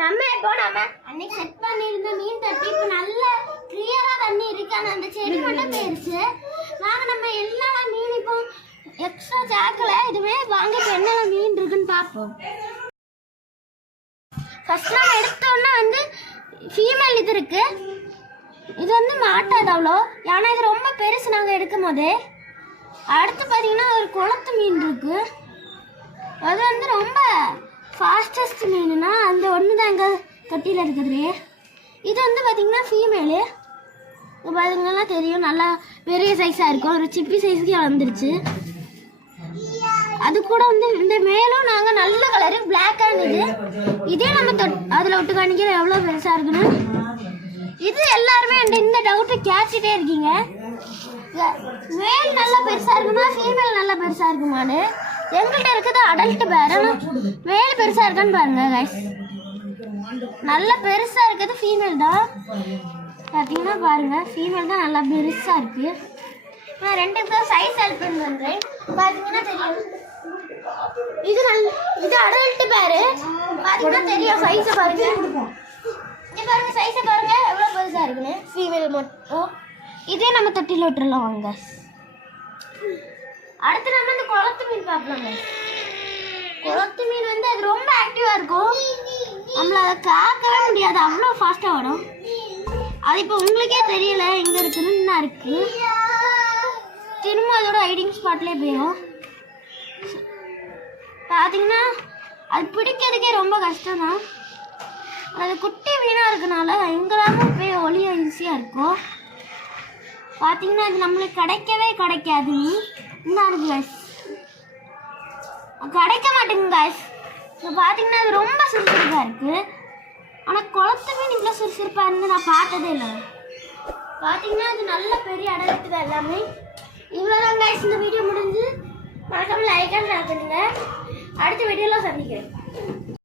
நம்ம அன்னைக்கு செட் பண்ணியிருந்த மீன் தட்டி இப்போ நல்ல கிளியரா தண்ணி இருக்கு. ஆனால் அந்த செடி மட்டும் போயிருச்சு. நம்ம என்னெல்லாம் மீன் இப்போ எக்ஸ்ட்ரா சேர்க்கல. இதுவே வாங்க இப்போ என்னெல்லாம் மீன் இருக்குன்னு பார்ப்போம். ஃபர்ஸ்ட் நம்ம எடுத்தோன்னா ஃபீமேல் இது இருக்கு. இது மாட்டாது அவ்வளோ, ஏன்னா இது ரொம்ப பெருசு நாங்கள் எடுக்கும் போதே. அடுத்து பார்த்தீங்கன்னா ஒரு குளத்து மீன் இருக்கு. அது ரொம்ப ஃபாஸ்டஸ்ட் மீனுனா அந்த ஒன்று தான் எங்கள் தொட்டியில் இருக்குது. இது பார்த்தீங்கன்னா ஃபீமேலு. பார்த்தீங்கன்னா தெரியும், நல்லா பெரிய சைஸாக இருக்கும். ஒரு சிப்பி சைஸுக்கு வளர்ந்துருச்சு. அது கூட இந்த மேலும் நாங்கள் நல்ல கலரு பிளாக்கானது. இதே நம்ம அதில் விட்டு காணிக்கிற எவ்வளோ பெருசாக இருக்குன்னு. இது எல்லாருமே இந்த டவுட்டை கேட்டுட்டே இருக்கீங்க. மேல் நல்லா பெருசாக இருக்குமா ஃபீமேல் நல்லா பெருசாக இருக்குமான்னு. எங்கள்கிட்ட இருக்குது அடல்ட் பேர். மேல் பெருசாக இருக்கான்னு பாருங்க கைஸ். நல்லா பெருசாக இருக்குது ஃபீமேல் தான். பார்த்தீங்கன்னா பாருங்க, ஃபீமேல் தான் நல்லா பெருசாக இருக்குது. நான் ரெண்டுக்கு தான் சைஸ் ஹெல்ப் பண்ணுறேன். பார்த்தீங்கன்னா தெரியும், இது அடல்ட் பேர். பார்த்தீங்கன்னா தெரியும் சைஸை பாருங்க. இங்கே பாருங்க சைஸை பாருங்க எவ்வளோ பெருசாக இருக்குன்னு. ஃபீமேல் மட்டும். இதே நம்ம தொட்டியில் விட்டுறலாம் வாங்க. அடுத்து நம்ம இந்த குளத்து மீன் பார்க்கலாங்க. குளத்து மீன் அது ரொம்ப ஆக்டிவாக இருக்கும். நம்மளை அதை காக்கவே முடியாது, அவ்வளோ ஃபாஸ்ட்டாக வரும். அது இப்போ உங்களுக்கே தெரியல எங்கே இருக்குன்னு. இன்னும் இருக்கு. திரும்ப அதோட ஹைடிங் ஸ்பாட்லேயே போயிடும். பார்த்தீங்கன்னா அது பிடிக்கிறதுக்கே ரொம்ப கஷ்டம் தான். அது குட்டி மீனாக இருக்கனால எங்களாலும் போய் ஒளிய ஈஸியாக இருக்கும். பார்த்தீங்கன்னா அது நம்மளுக்கு கிடைக்காது. இன்னும் இருக்கு கைஸ், கிடைக்க மாட்டேங்குது கைஸ். இப்போ பார்த்தீங்கன்னா அது ரொம்ப சுறுசுறுப்பாக இருக்குது. ஆனால் குளத்து மீன் இவ்வளோ சுறுசுறுப்பாக இருந்து நான் பார்த்ததே இல்லை. பார்த்தீங்கன்னா அது நல்ல பெரிய இடம் இருக்குது எல்லாமே. இவ்வளோதான் கைஸ். இந்த வீடியோ முடிஞ்சு மறக்காம லைக் அண்ட் ஷேர் பண்ணுங்க. அடுத்த வீடியோவில் சந்திக்கிறேன்.